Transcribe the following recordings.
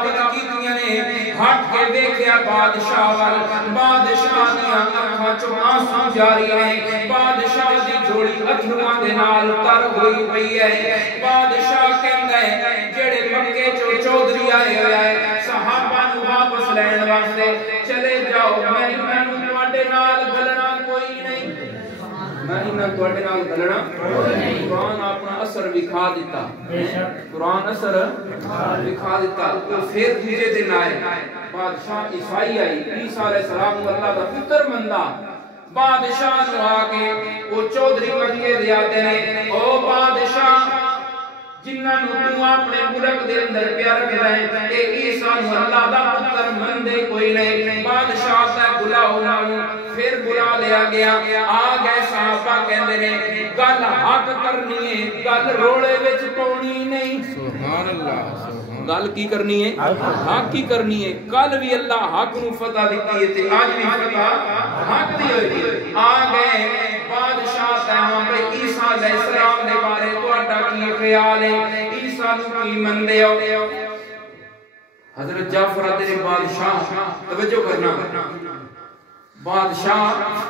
تلاوت کیتیاں نے ہٹ کے دیکھیا بادشاہ وال بادشاہ دیاں اکھاں چوں آنسو جاری نے بادشاہ دی جوڑی اتھراں دے نال تر ہوئی پئی ہے بادشاہ کہندا ہے جڑے مکے چوں چودھری آئے ہوئے ہے صحابہ نوں واپس لین واسطے چلے جاؤ میں تواڈے نال گلنا کوئی نہیں میں تواڈے نال گلنا قرآن اپنا اثر وکھا دیتا قرآن اثر وکھا دیتا تو پھر دوجے دن آئے بادشاہ عیسائی آئی عیسیٰ علیہ السلام کو اللہ کا پتر مندا بادشاہ نو آ کے وہ چودھری مکے دے آتے نے او بادشاہ جنہاں نوں تو اپنے ملک دے اندر پیار رکھدا ہے اے عیسیٰ نو اللہ دا پتر مندے کوئی نہیں بادشاہ تے بلاؤ نوں پھر بلا لیا گیا آ گئے صحابہ کہندے نے گل حق کرنی ہے گل روڑے وچ پاونی نہیں سبحان اللہ گل کی کرنی ہے حق کی کرنی ہے کل بھی اللہ حق نو فتح دتی ہے تے اج بھی فتح حق دی ہوئی آ گئے بادشاہ صاحب پہ عیسیٰ علیہ السلام دے بارے تہاڈا کی خیال ہے عیسیٰ نو کی مندے ہو حضرت جعفر تیرے بادشاہ توجہ کرنا بادشاہ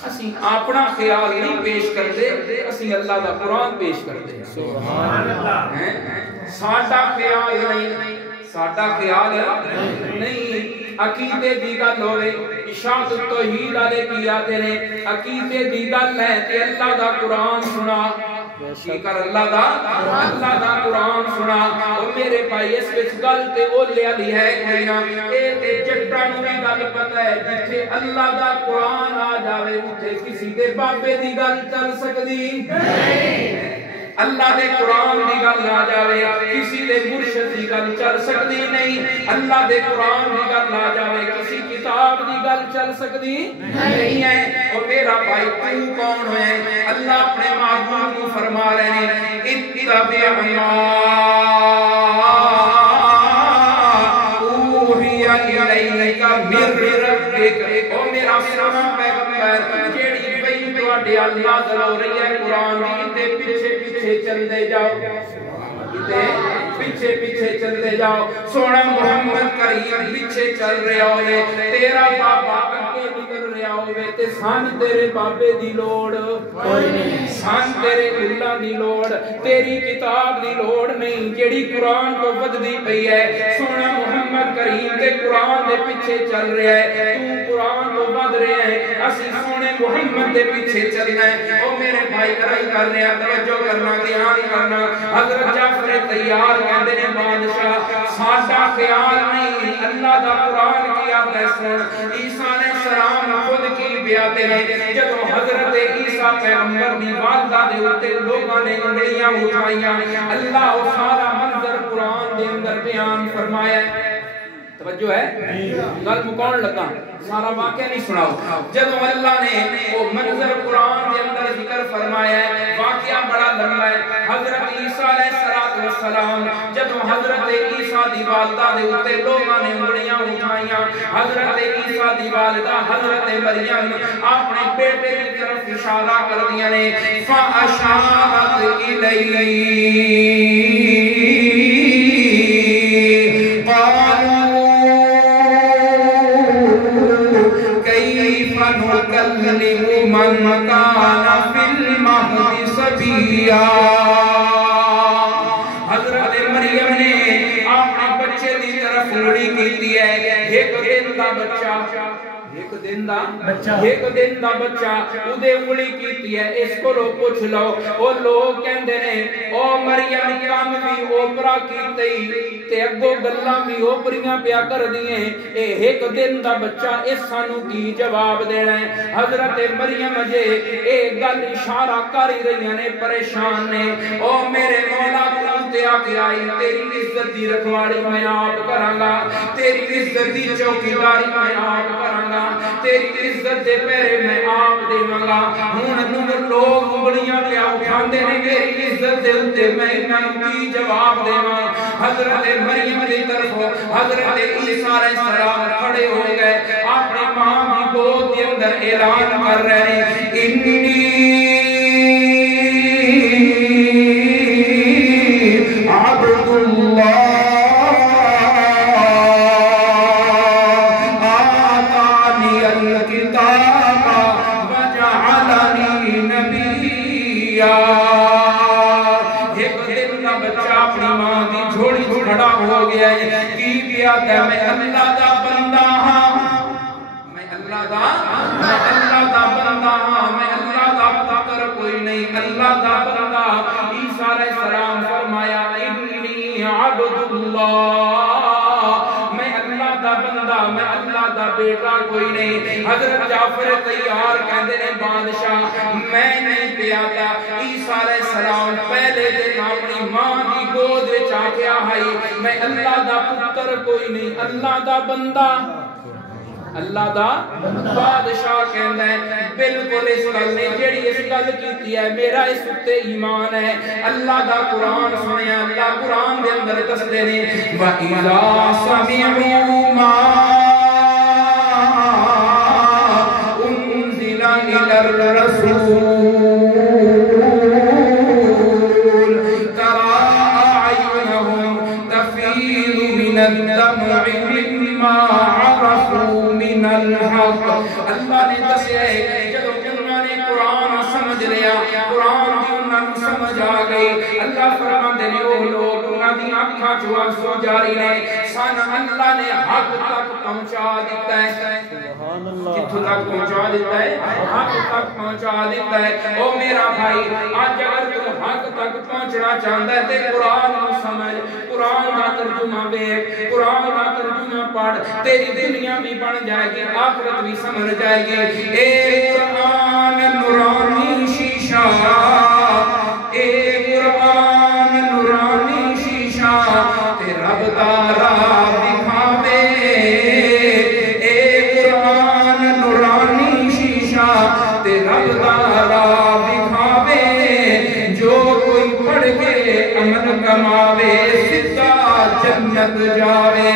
اسی اپنا خیال نہیں پیش کرتے اسی اللہ دا قرآن پیش کرتے سبحان اللہ ساڈا خیال نہیں ساڈا خیال نہیں عقیدے دی گل ہوے اشاعت التوحید والے کی آتے نے عقیدے دی گل ہے تے اللہ دا قرآن سنا کی کر اللہ دا قرآن سنا او میرے بھائی اس وچ گل تے اولے والی ہے کوئی نہ اے تے جٹاں نوں بھی گل پتہ ہے جتھے اللہ دا قرآن آ جاوے اوتھے کسی دے بابے دی گل چل سکدی نہیں اللہ دے قرآن دی گل آ جاوے کسی دے مرشد دی گل چل سکدی نہیں اللہ دے قرآن دی گل آ جاوے کسی کتاب دی گل چل سکدی نہیں ہے اور میرا بھائی تو کون ہے اللہ اپنے معبود کو فرما رہے ہیں اتبع ما اوحی الیک من ربک او میرا سونا پیغمبر جیڑی وحی تواڈے اللہ دلو رہی ہے قرآن دی تے پیچھے چلتے جاؤ پیچھے پیچھے چلتے جاؤ سونا محمد کریم پیچھے چل رہا ہوئے تیرا بابا اگے نکل رہا ہوئے تے سان تیرے بابے دی لوڑ کوئی نہیں سان تیرے اللہ دی لوڑ تیری کتاب دی لوڑ نہیں جیڑی قرآن کو بدلی پئی ہے سونا محمد کریم تے قرآن دے پیچھے چل رہا ہے تو قرآن کو بد رہا ہے اسی سونے محمد دے پیچھے چلنا ہے او میرے بھائی کرائی کر رہے ہیں توجہ کرنا دھیان کرنا حضرت جعفر تیار کہندے نے بادشاہ ساڈا خیال نہیں اللہ دا قرآن کی آتا ہے سن عیسیٰ علیہ السلام خود کی بیاتے ہیں جب حضرت عیسیٰ پیغمبر دی والدہ دے ہوتے لوگوں نے انگلیاں اٹھائیاں اللہ وہ سارا منظر قرآن دے اندر بیان فرمایا ہے توجہ ہے گل مکان لگا سارا واقعہ نہیں سناؤ جب اللہ نے وہ منظر قرآن دے اندر ذکر فرمایا ہے واقعہ بڑا لمبا ہے حضرت عیسیٰ علیہ السلام جب حضرت عیسیٰ دی والدہ دے اوتے لوگوں نے انگلیاں اٹھائیاں حضرت عیسیٰ دی والدہ حضرت مریم اپنے بیٹے کی طرف اشارہ کر دیا نے فاشارت الیہ نُكَلِّمُ مَنْ كَانَ فِي الْمَهْدِ صَبِيًّا حضرت مریم نے اپنے بچے دی طرف انگلی کیتی ہے ایک دن دا بچہ اودے انگلی کیتی ہے اس کو لو پوچھ لو او لوگ کہندے نے او مریم کام بھی اوپرا کیتی تے اگوں گلاں بھی اوپریاں پیا کر دیے اے ایک دن دا بچہ اس سانو کی جواب دینا ہے حضرت مریم جے اے گل اشارہ کر ہی رہی نے پریشان نے او میرے مولا تے آ کے آئی تیری عزت دی رکھوالی میں آپ کراں گا تیری عزت دی چوکیداری میں آپ کراں گا تیری عزت دے پیرے میں آپ دیواں گا ہن لوگ انگلیاں پہ اٹھاندے نے میری عزت دے اوتے میں انہاں کی جواب دیواں حضرت مریم دی طرف حضرت عیسیٰ علیہ السلام کھڑے ہو گئے اپنے ماں کی گود کے اندر اعلان کر رہے ہیں انی عبد اللہ کھڑا ہو گیا ہے کی کیا کہ میں اللہ دا بندہ ہاں میں اللہ دا بندہ ہاں میں اللہ دا پتر کوئی نہیں اللہ دا بندہ عیسیٰ علیہ السلام فرمایا انی عبد اللہ میں اللہ دا بندہ میں اللہ دا بیٹا کوئی نہیں حضرت جعفر طیار کہندے نے بادشاہ میں نہیں پیاتا عیسیٰ علیہ السلام پہلے دن اپنی ماں دی گود وچ آ کے آئی میں اللہ دا پتر کوئی نہیں اللہ دا بندہ اللہ دا بادشاہ کہندا ہے بالکل اس گل نے جیڑی اس گل کیتی ہے میرا اس تے ایمان ہے اللہ دا قرآن سنیا اللہ قرآن دے اندر دسدے نے وَإِذَا سَمِعُوا مَا أُنزِلَ إِلَى الرَّسُولِ تَرَى أَعْيُنَهُمْ تَفِيضُ مِنَ الدَّمْعِ مِمَّا عَرَفُوا من الحق اللہ نے دسیا ہے جب انہوں نے قرآن سمجھ لیا قرآن دی انہوں سمجھ آ گئی اللہ فرماندے نے وہ لوگ انہوں دی آنکھاں جو آنسو جاری نے سن اللہ نے حق تک پہنچا دیتا ہے کتھوں تک پہنچا دیتا ہے حق تک پہنچا دیتا ہے او میرا بھائی آج اگر تم حق تک پہنچنا چاہتا ہے تے قرآن کو سمجھ قرآن کا ترجمہ دیکھ قرآن کا ترجمہ پڑھ تیری دنیا بھی بن جائے گی آخرت بھی سمجھ جائے گی اے قرآن نورانی شیشہ اے قرآن نورانی شیشہ تے رب تارا دکھاوے اے قرآن نورانی شیشہ تے رب تارا دکھاوے جو کوئی پڑھ کے امن کماوے سدھا جنت جاوے